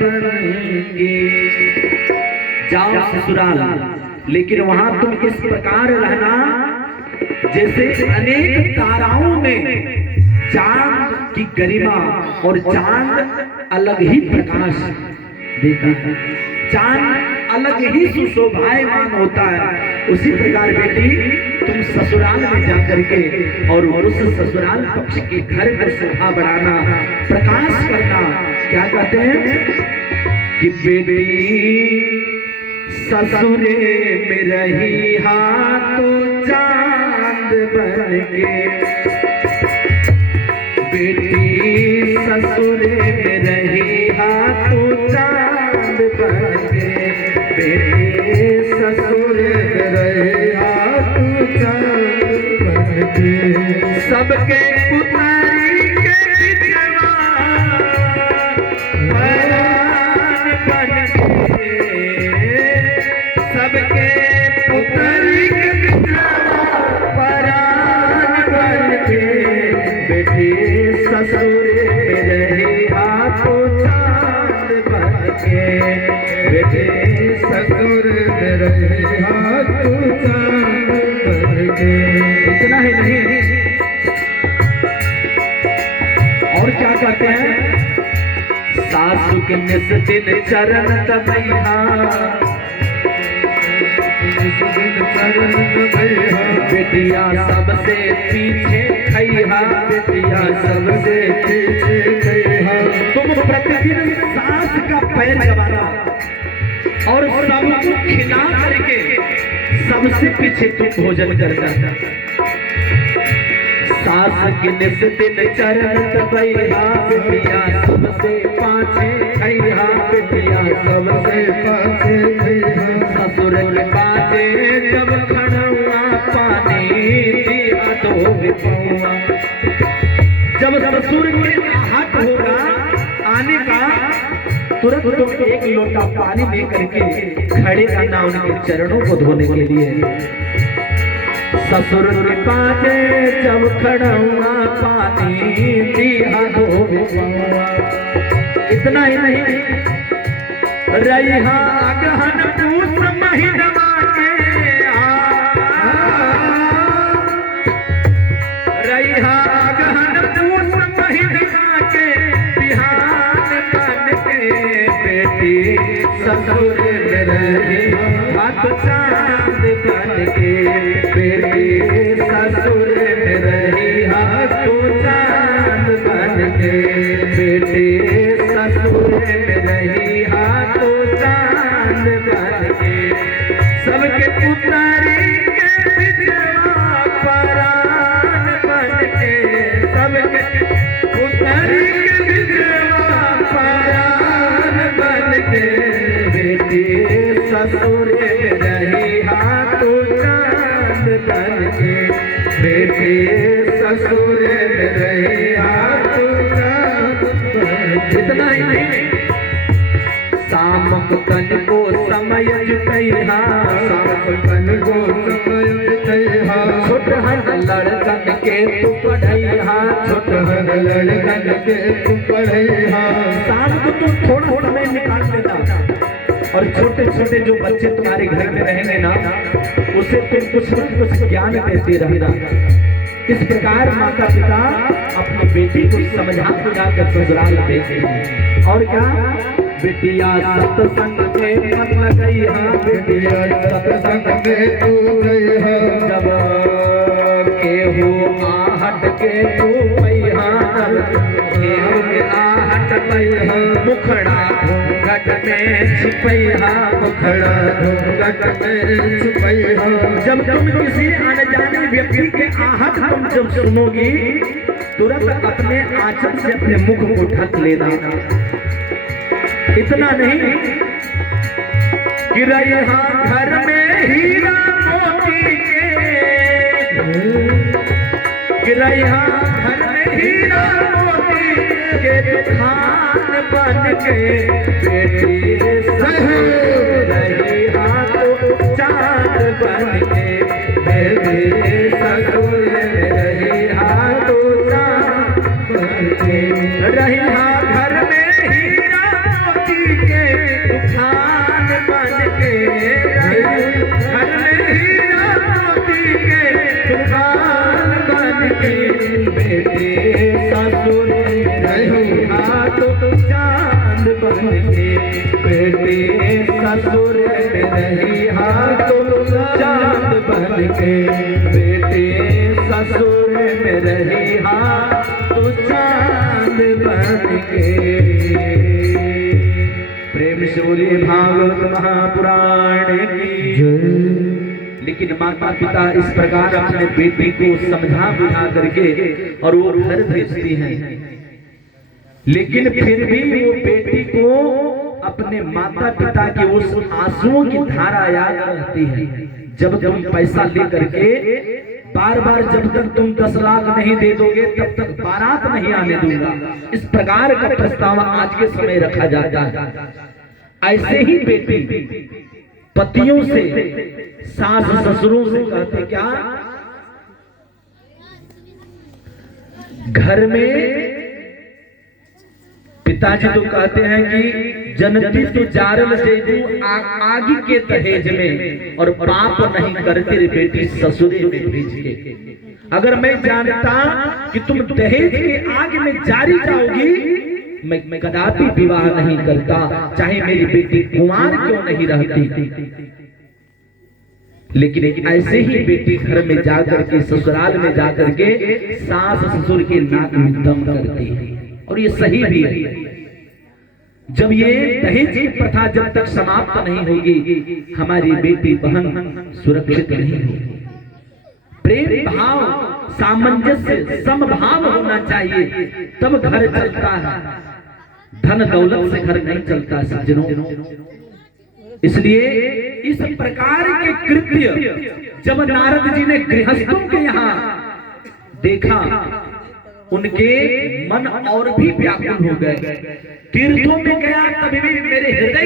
बन के जाओ ससुराल, लेकिन वहां तुम इस प्रकार रहना जैसे अनेक ताराओं में चांद की गरिमा, और चांद अलग ही प्रकाश देता है, चांद अलग ही सुशोभायमान होता है। उसी प्रकार बेटी तुम ससुराल में जाकर के और उस ससुराल पक्ष के घर में शोभा बढ़ाना, प्रकाश करना। क्या कहते हैं कि बेटी ससुरे में रही तो चांद बन के, बेटी ससुरे में रही तो चांद बन के, बेटी ससुरे में रही तो चांद बन के। सबके पुतारी के बिछवा परान बन के, सबके पुतारी के बिछवा परान बन के, बेटी ससुरे में रही तो चांद बन के, बेटी ससुर में रही तो चांद बन के। इतना ही नहीं, और क्या कहते हैं, सासु के निस दिन चरण दबैहा, बेटिया सबसे पीछे खैहा, बेटिया सबसे पीछे खैहा। तुम प्रतिदिन सास का पैर दबाना और सबको खिला करके सबसे पीछे तुम भोजन करना। सास के निस दिन चरण दबैहा, बेटिया सबसे पाछे खैहा, बेटिया सबसे पाछे खैहा। ससुर के पाछे जब खड़ुआ पानी दिया तो बिपौआ, जब ससुर के आहट होगा आने का, तुरंत तुम एक लोटा पानी लेकर के खड़े रहना उनके चरणों को धोने के लिए। ससुर के पाछे जब खड़ुआ पानी दिया तो बिपौआ। इतना ही नहीं, रैहा गहन पूस महीनमा के, रैहा गहन पूस महीनमा के, बिहान बन के, बेटी ससुर में रही तो चांद बन के, बेटी ससुर में रही तो चांद बन के, बेटी ससुर में रही तो चांद बन के। सबके पुतारी के बिछवा परान बन के, सबके पुतारी के बिछवा परान बन के, बेटी ससुर में रही तो चांद बन के, बेटी ससुर में रही तो चांद बन के। इतना ही नहीं, शाम तन को समय जुटैहा, शाम तन को समय जुटैहा, छोटहन लड़कन के तू पढ़ैहा, छोटहन लड़कन के तू पढ़ैहा। शाम को तुम थोड़ा समय निकाल लेना और छोटे छोटे जो बच्चे तुम्हारे घर में रहेंगे ना, उसे तुम कुछ न कुछ ज्ञान देते रहना। इस प्रकार माता पिता अपने बेटी को समझा बुझा कर ससुराल भेजेंगे। और क्या, बेटिया सत्संग में मन लगई, बेटिया सत्संग में तू गई, जब केहू आहट के तू पैहा, केहू के आहट पैहा, मुखड़ा घूंघट में छिपैहा, मुखड़ा घूंघट में छिपैहा। जब तुम किसी अनजाने व्यक्ति के आहट तुम जब सुनोगी, तुरंत अपने आंचल से अपने मुख को ढक लेना। इतना नहीं, कि रैहा घर में हीरा मोती के, कि रैहा घर में हीरा मोती के दुकान बन के, बेटी ससुर रैहा तो चांद बन के, बेटी ससुर रैहा तो चांद बन के। रैहा घर में हीरा मोती चांद बन के, बेटी ससुर में रही हाँ तो चांद बन के, बेटी ससुर में रही हाँ तो चांद बन के। प्रेम से बोलिए भागवत महापुराण की जय। लेकिन माता पिता इस प्रकार अपने बेटी को समझा बुझा करके और वो घर भेजती हैं, लेकिन फिर भी वो बेटी को अपने माता पिता के उस आंसुओं की धारा याद रहती है। जब तुम पैसा लेकर के बार बार जब तक तुम 10 लाख नहीं दे दोगे तब तक बारात नहीं आने दूंगा, इस प्रकार का प्रस्ताव आज के समय रखा जाता है। ऐसे ही बेटी पतियों से, सास ससुरों से कहते क्या, घर में पिताजी तो कहते हैं कि जनती तो जारल जेबू आगे के दहेज में, और पाप नहीं करते रे बेटी ससुरे में भेज के। अगर मैं जानता कि तुम दहेज के आग में जारी जाओगी, मैं कदापि विवाह नहीं करता, चाहे मेरी बेटी कुंवार क्यों नहीं रहती। लेकिन ऐसे ही बेटी घर में जाकर के, ससुराल में जाकर के सास ससुर के नाक में दम करती है, और ये सही भी है। जब ये दहेज की प्रथा जब तक समाप्त नहीं होगी, हमारी बेटी बहन सुरक्षित नहीं होगी। प्रेम भाव, सामंजस्य, समभाव होना चाहिए, तब घर चलता है। धन दौलत से घर नहीं चलता सज्जनों। इसलिए इस प्रकार के कृत्य जब नारद जी ने गृहस्थों के यहाँ देखा, उनके मन और भी व्याकुल हो गए। तीर्थों में गया तभी भी मेरे हृदय